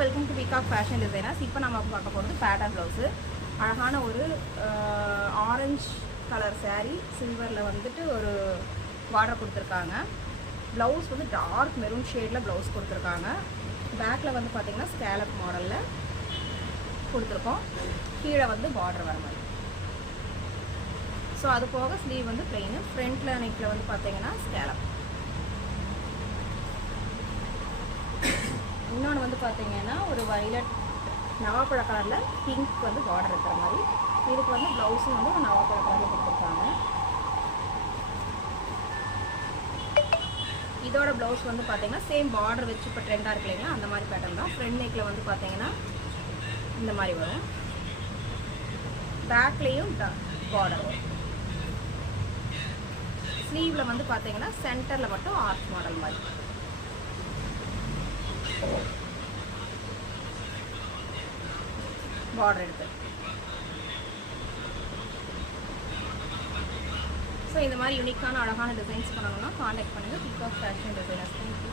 Welcome to peacock fashion designers. இப்போ நம்ம பார்க்க போகிறது பேட்டர்ன் ப்ளவுஸு. அழகான ஒரு ஆரஞ்சு கலர் saree சில்வரில் வந்துட்டு ஒரு பார்டர் கொடுத்துருக்காங்க. ப்ளவுஸ் வந்து டார்க் மெரூன் ஷேடில் ப்ளவுஸ் கொடுத்துருக்காங்க. பேக்கில் வந்து பார்த்திங்கன்னா ஸ்கேலப் மாடலில் கொடுத்துருக்கோம். கீழே வந்து பார்டர் வர மாதிரி. ஸோ அது போக ஸ்லீவ் வந்து பிளெயின். ஃப்ரண்ட்டில் நெக்கில் வந்து பார்த்திங்கன்னா ஸ்கேலப். இன்னொன்று வந்து பார்த்தீங்கன்னா ஒரு வயலட் நவாப்பழ கலரில் பிங்க் வந்து பார்டர் இருக்கிற மாதிரி. இதுக்கு வந்து ப்ளவுஸும் வந்து ஒரு நவாப்பழ கலரில் கொடுத்துருக்காங்க. இதோட ப்ளவுஸ் வந்து பார்த்தீங்கன்னா சேம் பார்டர் வச்சு இப்போ ட்ரெண்டாக இருக்கு இல்லைங்களா, அந்த மாதிரி பேட்டர்ன் தான். ஃப்ரண்ட் நெக்கில் வந்து பார்த்தீங்கன்னா இந்த மாதிரி வரும். பேக்லேயும் பார்டர் வரும். ஸ்லீவில் வந்து பார்த்தீங்கன்னா சென்டரில் மட்டும் ஆர்ச் மாடல் மாதிரி. பார்டர் எடுத்து. ஸோ இந்த மாதிரி யூனிக்கான அழகான டிசைன்ஸ் பண்ணணும்னா காண்டாக்ட் பண்ணுங்கள் பீகாக் ஃபேஷன் டிசைனர்ஸ். தேங்க்யூ.